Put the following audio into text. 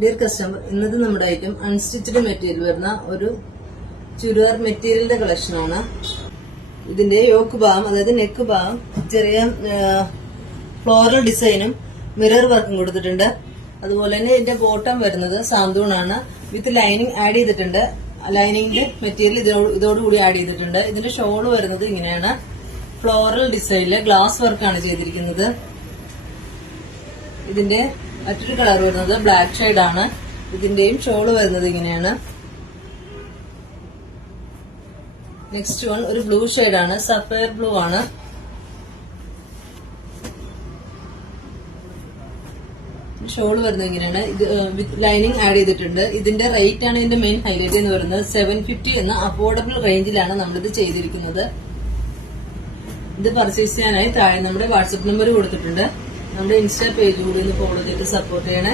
Dear customer, ഇന്നത്തെ നമ്മുടെ item unstitched material വരുന്ന ഒരു ചുരിദാർ മെറ്റീരിയലിന്റെ കളക്ഷനാണ്. ഇതിന്റെ യോക്ക് ഭാഗം, അതായത് നെക്ക് ഭാഗം ചെറിയ ഫ്ലോറൽ ഡിസൈനും മിറർ വർക്കും കൊടുത്തിട്ടുണ്ട്. അതുപോലെ തന്നെ ഇതിന്റെ ബോട്ടം വരുന്നത് സാന്തൂണാണ്. വിത്ത് ലൈനിങ് ആഡ് ചെയ്തിട്ടുണ്ട്. ലൈനിങ്ങിന്റെ മെറ്റീരിയൽ ഇതോടുകൂടി ആഡ് ചെയ്തിട്ടുണ്ട്. ഇതിന്റെ ഷോള് വരുന്നത് ഇങ്ങനെയാണ്. ഫ്ലോറൽ ഡിസൈനില് ഗ്ലാസ് വർക്കാണ് ചെയ്തിരിക്കുന്നത്. ഇതിന്റെ മറ്റൊരു കളർ വരുന്നത് ബ്ലാക്ക് ഷെയ്ഡ് ആണ്. ഇതിന്റെയും ഷോള് വരുന്നത് ഇങ്ങനെയാണ്. നെക്സ്റ്റ് വൺ ഒരു ബ്ലൂ ഷെയ്ഡ് ആണ്, സഫയർ ബ്ലൂ ആണ്. ഷോള് വരുന്നത് ഇങ്ങനെയാണ്. ഇത് വിത്ത് ലൈനിങ് ആഡ് ചെയ്തിട്ടുണ്ട്. ഇതിന്റെ റേറ്റ് ആണ് ഇതിന്റെ മെയിൻ ഹൈലൈറ്റ് എന്ന് പറയുന്നത്. 750 എന്ന അഫോർഡബിൾ റേഞ്ചിലാണ് നമ്മളിത് ചെയ്തിരിക്കുന്നത്. ഇത് പർച്ചേസ് ചെയ്യാനായി താഴെ നമ്മുടെ വാട്സ്ആപ്പ് നമ്പർ കൊടുത്തിട്ടുണ്ട്. നമ്മുടെ ഇൻസ്റ്റാ പേജ് കൂടി ഒന്ന് ഫോളോ ചെയ്ത് സപ്പോർട്ട് ചെയ്യണേ.